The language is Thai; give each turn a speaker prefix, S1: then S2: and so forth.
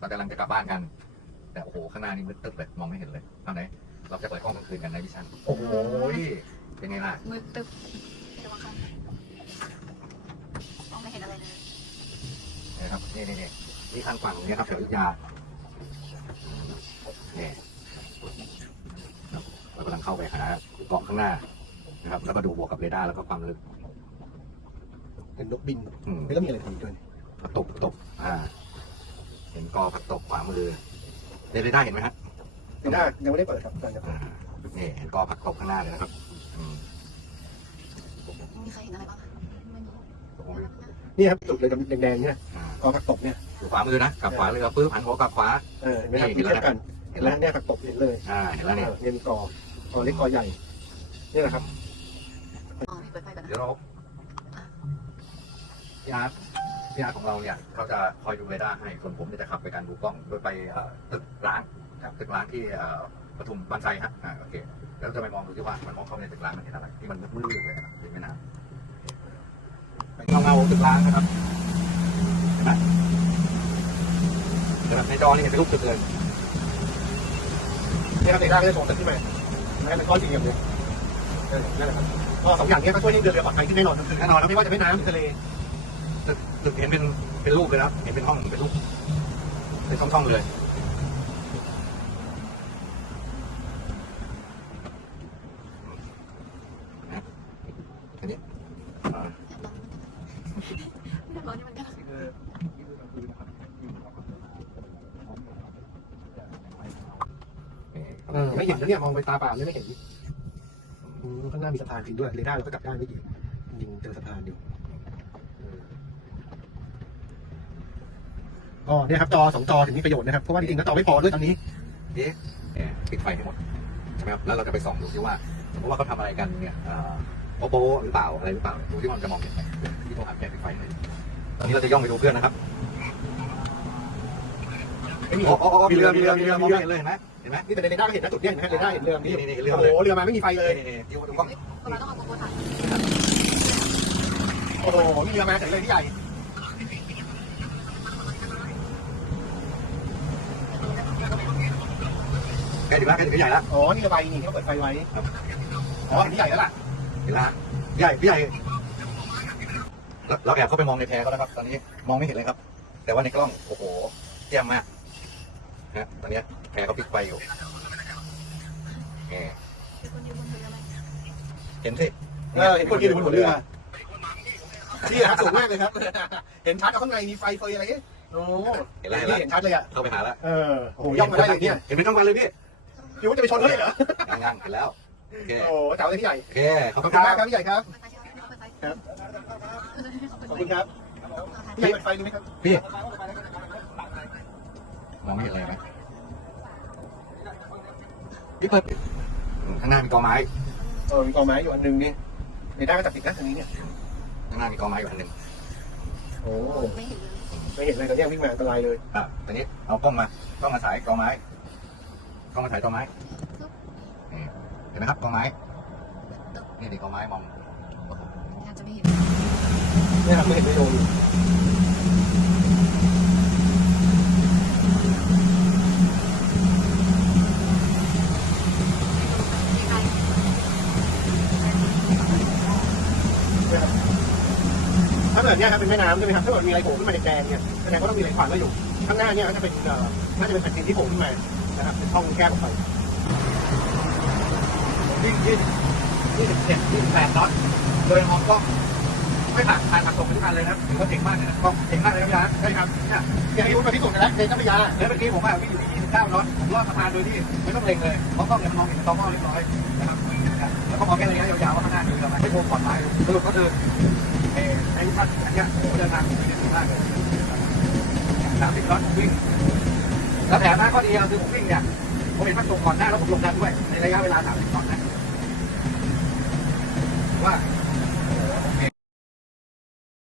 S1: เรากำลังจะกลับบ้านกันแต่โอ้โหข้างหน้านี่มืดตึ๊บเลยมองไม่เห็นเลยเอาไหนเราจะเปิดกล้องกลางคืนกันในวิชั่นโอ้โหเป็นไงล่ะ
S2: มืดตึ๊บเดี๋ยวมาคันมองไม่เห็นอะไรเลย
S1: นะครับนี่ทางฝั่งนี้ครับแถวอยุธยาเนี่ยเรากำลังเข้าไปหาเกาะข้างหน้านะครับแล้วก็ดูบวกกับเรดาร์แล้วก็ความลึก
S3: เป็นนกบินไม่ต้องมีอะไรทำด้วย
S1: ผักตบเห็นกอผักตบขวามือเรดาร์เห็นไหมฮะ
S3: เรดาร์ยังไม่ได้เปิดครับตอนนี้
S1: นี่เห็นกอผักตบข้างหน้าเลยนะครับ
S2: มีใครเห็นอะไรบ้างไม่มี
S3: นี่ครับจุดเลยแดงๆเนี่ยกอผักตบเนี่ย
S1: อยู่ขวามือนะกับขวาเรือปื้มหันหัวกับขวา
S3: เห็นไหมครับเทียบกันเห็นแล้วเนี่ยผักตบเห็นเลย
S1: เห็นแล้วเนี่ย
S3: เห็นกอเล็กกอใหญ่นี่แหละครับ
S1: เดี๋ยวเราพี่อาร์ตของเราเนี่ยเขาจะคอยดูเรดาร์ให้ส่วนผมจะขับไปการดูกล้องโดยไปตึกร้างที่ปทุมบางไทรฮะโอเคแล้วจะไปมองดูที่ว่ามันมองเข้าในตึกร้างมันเห็นอะไรที่มันมืดๆเลยนะเห็นไหมนะไปเงาตึกร้างนะครับเห็นไหมแต่ในจอนี่เห็นเป็นรูปตึกเลย
S3: นี่ครับเรดาร์ก็จะโชว์ตึกขึ้นมาเป็นก้อนสี่เหลี่ยมเลยนั่นแหละครับก็สองอย่างนี้ก็ช่วยให้เดินเรือปลอดภัยขึ้นแน่นอนแน่นอนแล้วไม่ว่าจะเป็นน้ำทะเล
S1: ตึกเห็นเป็นรูปเลยนะเห็นเป็นห้องเป็นรูปเป็นช่องๆเลยนะอันนี้
S2: ร้อนนี่มันกัน
S3: ไม่เห็นแล้วเนี่ยมองไปตาเปล่าไม่เห็นข้างหน้ามีสะพานจริงด้วยเรดาร์เราก็กลับด้านไม่ดียิงเจอสะพานอยู่เนี่ยครับจอ2 จอถึงมีประโยชน์นะครับเพราะว่าจริงๆแล้วจอไม่พอด้วยตอนนี้
S1: ปิดไฟให้หมดใช่ไหมครับแล้วเราจะไปส่องดูที่ว่าสมมติว่าเขาทำอะไรกันเนี่ยโป๊หรือเปล่าอะไรหรือเปล่าดูที่มันจะมองเห็นไหมที่โทรหาแกปิดไฟเลยตอนนี้เราจะย่องไปดูเพื่อนนะครับมีเรือมองไม่เห็นเลยเห็นไหม
S3: นี่แต่ในเรดาร์ก็เห็นนะจุดนี้นะเรดาร์เห็นเรือ
S1: นี่เรือ
S3: โอ้โหเรือมาไม่มีไฟเลย
S1: ดูกล้อง
S2: เราต้องเอาโกโก้ถ่าย
S3: โอ้โหมีเรือมาเฉยเลยพี่ใหญ่
S1: ใกล้ถึงแล้วใกล้ถึงพี่ใหญ่แล้ว
S3: อ๋อนี่ระบายนี่เขาเปิดไฟไว้อ๋อเห็นพี่ใหญ่แล้วล่ะ
S1: เห็นละพี่ใหญ่เราแอบเข้าไปมองในแพเขาแล้วครับตอนนี้มองไม่เห็นเลยครับแต่ว่าในกล้องโอ้โหแจ่มมากนะตอนนี้แพเขาปิดไฟอยู่เห็นสิ
S3: เห็นคนยืนบนหัวเรือนี่ครับสูงมากเลยครับเห็นชัดข้างในมีไฟเฟยอะไรโอ้
S1: เห็นแล้ว
S3: เห็นชัดเลยอ่ะ
S1: เข้าไปหาแล้ว
S3: โอ้ย่องมาได้เลยเนี่ย
S1: เห็นเป็นทั้งวันเลยพี่
S3: คิดว่าจะไปชนเขาเลยเหรอ
S1: ยังเห็นแล้ว
S3: โอ้เจ๋งเลยพี่ใหญ่
S1: โอเคขอบคุณ
S3: มากครับพี่ใหญ่ครับขอบคุณครับพี่ใหญ่เปิดไฟนี่ไหมครับ
S1: พี่มองไม่เห็นอะไรไหมพี่เปิดข้างหน้ามีกอไม้
S3: มีกอไม้อยู่อันนึงนี่เรดาร์ก็จับติดนะตรงนี้เนี่ย
S1: ข้างหน้ามีกอไม้อยู่อันนึง
S3: โอ้ไม่เห็นเลยตอนนี้วิ่งมาอันตรายเลย
S1: ตอนนี้เอากล้องมาถ่ายกอไม้กล้องมาถ่ายกอไม้เห็นไหมครับกอไม้นี่ดิกอไม้มอง
S2: จะไม่เห็น
S3: เนี่ยครับไม่เห็นไม่โดนถ้าเกิดเนี่ยครับเป็นแม่น้ำใช่ไหมครับถ้าเกิดมีอะไรโผล่ขึ้นมาในแดนเนี่ยแสดงว่าต้องมีอะไรขวางไว้อยู่ข้างหน้าเนี่ยน่าจะเป็นแผ่นดินที่โผล่ขึ้นมานะครับเป็นช่องแคบออกไป
S1: 27 น็อตโดยมองกล้องไม่ผ่านผักตกไปที่พันเลยนะถือว่าเก่งมากเลยนะกล้องเก่งมากเลยนะพี่อาร์ต
S3: ใช่ครับเนี่ยอย่างที่พูดมาพิสูจน์กันแล้วในเจ้าพระยา
S1: แล้วเมื่อกี้ผมว่าวิ่งอยู่ที่29 น็อตผมรอดสะพานโดยที่ไม่ต้องเล็งเลยเพราะกล้องเนี่ยมันมองเห็นตอหม้อเรียบร้อยนะครับแล้วก็มองแค่ระยะยาวๆว่าข้างหน้าอยู่ทำไมไม่โผล่ปลอดภัยสรุปก็คือในท่านอันนี้เดินทางดีมากเลย30 น็อตวิ่งแล้วแถมข้อดีคือผมวิ่งเนี่ยผมเห็นมันตกก่อนหน้าแล้วผมลงดันด้วยในระยะเวลา30 น็อตนะว่า